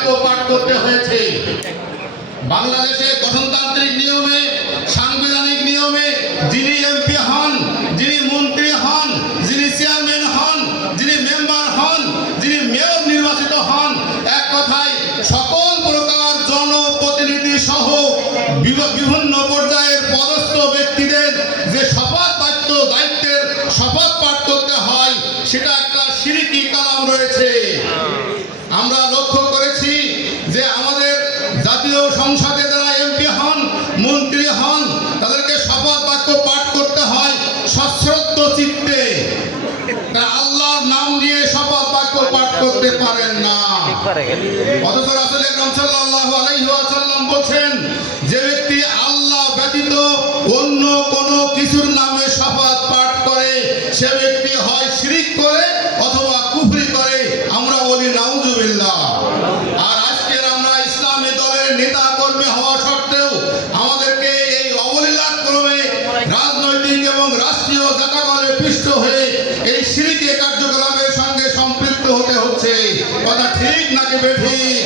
বাক্য পাঠ করতে হয়েছে। বাংলাদেশে গঠনতান্ত্রিক নিয়মে, সাংবিধানিক নিয়মে যিনি এমপি হন, যিনি মন্ত্রী হন, যিনি চেয়ারম্যান হন, যিনি মেম্বার হন, যিনি মেয়র নির্বাচিত হন, এক কথায় সকল প্রকার জনপ্রতিনিধি সহ বিভিন্ন পর্যায়ের পদস্থ ব্যক্তিদের যে শপথ বাক্য দায়িত্বের শপথ পাঠ করতে হয়, সেটা একটা শিরকি কালাম রয়েছে। আমরা লক্ষ্য করেছি যে আমাদের জাতীয় সংসদে যারা এমপি হন, মন্ত্রী হন, তাদেরকে শপথ বাক্য পাঠ করতে হয় সশ্রদ্ধ চিত্তে। আল্লাহর নাম দিয়ে শপথ বাক্য পাঠ করতে পারেন না। অথচ রাসূল আকরাম সাল্লাল্লাহু আলাইহি ওয়াসাল্লাম বলেন, যে ব্যক্তি আল্লাহ ব্যতীত অন্য কোনো কিছুর নামে শপথ পাঠ করে, সে ব্যক্তি হয় শিরক করে অথবা কুফরি করে। আমরা বলি নাউজুবিল্লাহ। আর আজকের আমরা ইসলামী দলের নেতা কর্মী হওয়া সত্ত্বেও আমাদেরকে এই অবলীলাক্রমে রাজনৈতিক এবং রাষ্ট্রীয় জাতাকলে পিষ্ট হয়ে এই শিরকি কার্যকলাপের সঙ্গে সম্পৃক্ত হতে হচ্ছে। কথা ঠিক নাকি বেঠিক?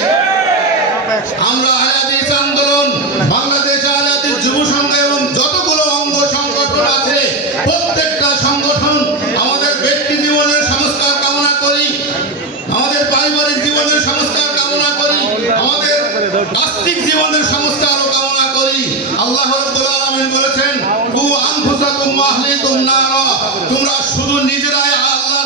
আমরা আহলে হাদিস আন্দোলন, বাংলাদেশ আহলে হাদিস যুব সংঘ এবং যতগুলো অঙ্গ সংগঠন আছে, প্রত্যেকটা সংগঠন আমাদের ব্যক্তি জীবনের সংস্কার কামনা করি, আমাদের পারিবারিক জীবনের সংস্কার কামনা করি, আমাদের রাষ্ট্রিক জীবনের সংস্কারও কামনা করি। আল্লাহ রাব্বুল আলামিন বলেছেন, কু আনফুসাকুম ওয়া আহলিকুম নারা, তোমরা শুধু নিজেরাই আল্লাহ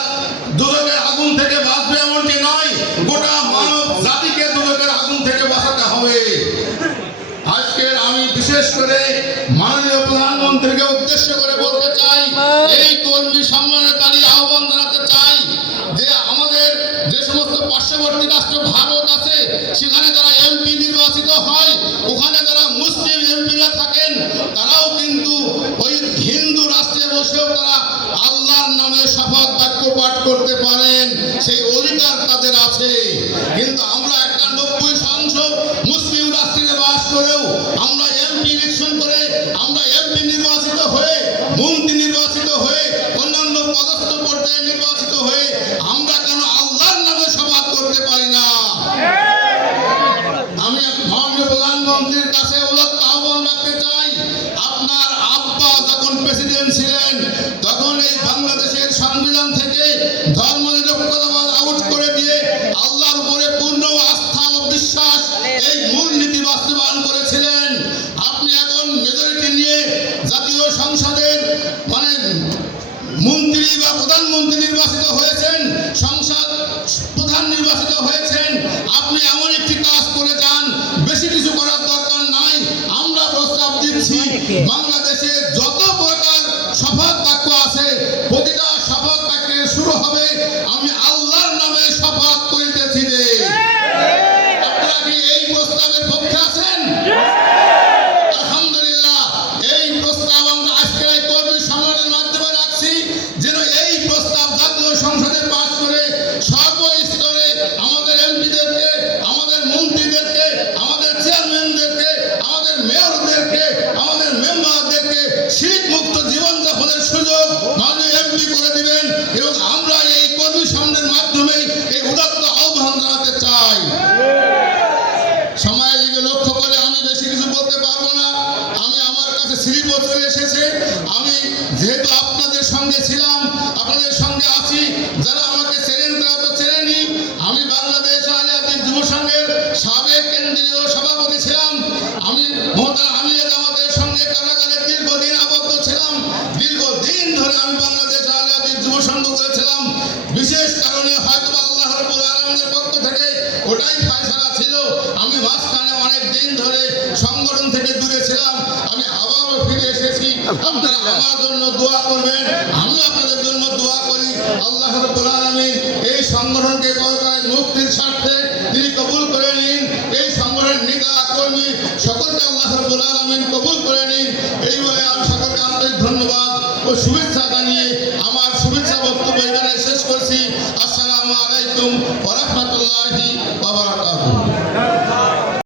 দুজকের আগুন থেকে বাঁচবে এমনটি নয়, গোটা মানব জাতিকে দুজকের আগুন থেকে বাঁচাতে হবে। আজকের আমি বিশেষ করে মাননীয় প্রধানমন্ত্রীকে উদ্দেশ্য করে বলতে চাই, এই কর্মী সম্মানের তারই আহ্বান জানাতে চাই যে আমাদের যে সমস্ত পার্শ্ববর্তী রাষ্ট্র ভারত আছে, সেখানে যারা এমপি নির্বাচিত হয়, ওখানে যারা মুসলিম এমপিরা থাকেন, তারাও কিন্তু ওই হিন্দু রাষ্ট্রে বসেও তারা আল্লাহর নামে শপথ বাক্য পাঠ করতে পারেন, সেই অধিকার তাদের আছে। কিন্তু আমরা 91% মুসলিম রাষ্ট্রে বাস করেও আমরা এমপি ইলেকশন করে, আমরা এমপি নির্বাচিত হয়ে, মন্ত্রী নির্বাচিত হয়ে, অন্যান্য পদস্থ পর্যায়ে নির্বাচিত হয়ে আমরা কেন আল্লাহর নামে শপথ করতে পারি না? আমি মাননীয় প্রধানমন্ত্রীর কাছে উদাত্ত আহ্বান রাখতে চাই, আপনার আব্বা যখন প্রেসিডেন্ট ছিলেন, তখন এই বাংলাদেশের সংবিধান থেকে ধর্মনিরপেক্ষতাবাদ আউট করে দিয়ে আল্লাহর উপরে পূর্ণ আস্থা ও বিশ্বাস, এই মূলনীতি বাস্তবায়ন করেছিলেন। আপনি এখন মেজরিটি নিয়ে জাতীয় সংসদের মন্ত্রী বা প্রধানমন্ত্রী নির্বাচিত হয়েছেন, সংসদ প্রধান নির্বাচিত হয়েছেন। আপনি এমন একটি কাজ করে যান, বেশি কিছু করার দরকার নাই। আমরা প্রস্তাব দিচ্ছি, বাংলাদেশে যত প্রকার শপথ বাক্য আছে, প্রতিটা শপথ বাক্যের শুরু হবে, আমি আল্লাহর নামে শপথ করিতেছি যে। আপনারা কি এই প্রস্তাবের পক্ষে আছেন? আলহামদুলিল্লাহ, এই প্রস্তাব আমরা আজকের এই কর্মী সম্মেলনের মাধ্যমে রাখছি, যেন এই প্রস্তাব জাতীয় সংসদে পাস করে সর্বস্তরে আমাদের এমপিদেরকে, আমাদের মন্ত্রীদেরকে, আমাদের চেয়ারম্যানদেরকে, আমাদের মেয়রদেরকে, আমাদের মেম্বারদেরকে শিরক মুক্ত জীবনযাপনের সুযোগ মাননীয় এমপি করে দিবেন। এবং আমরা এই কর্মী সম্মেলনের মাধ্যমে এই উদাত্ত আহ্বান জানাতে চাই। সময়ের দিকে লক্ষ্য করে আমি বেশি কিছু বলতে পারবো না। আমি আমার কাছে স্লিপও চলে এসেছে। আমি যেহেতু আপনাদের সঙ্গে ছিলাম, আপনাদের সঙ্গে আছি, যারা আমাকে চেনেন তারা তো চেনেনি। আমি বাংলাদেশ আহলে হাদিস যুব সংঘের সাবেক কেন্দ্রীয় সভাপতি ছিলাম। আমি জামাতের সঙ্গে কারাগারে দীর্ঘদিন আবদ্ধ ছিলাম। দীর্ঘদিন ধরে আমি বাংলাদেশ আহলে হাদিস যুব সংঘ করেছিলাম। বিশেষ কারণে হয়তো আল্লাহ রাব্বুল আলামিনের পক্ষ থেকে ওটাই ফয়সালা ছিল। আমি মাঝখানে অনেক দিন ধরে সংগঠন থেকে দূরে ছিলাম। আমি আবারও ফিরে এসেছি। আপনারা আমার জন্য দোয়া করবেন, আমি আপনাদের জন্য দোয়া করি। আল্লাহ রাব্বুল আলামিন এই সংগঠনকে পরকালের মুক্তির স্বার্থে তিনি কবুল করে নিন। এই সংগঠনের নেতা কর্মী সকলকে আল্লাহ রাব্বুল আলামিন কবুল করে নিন। এই বলে আমি সকলকে আন্তরিক ধন্যবাদ ও শুভেচ্ছা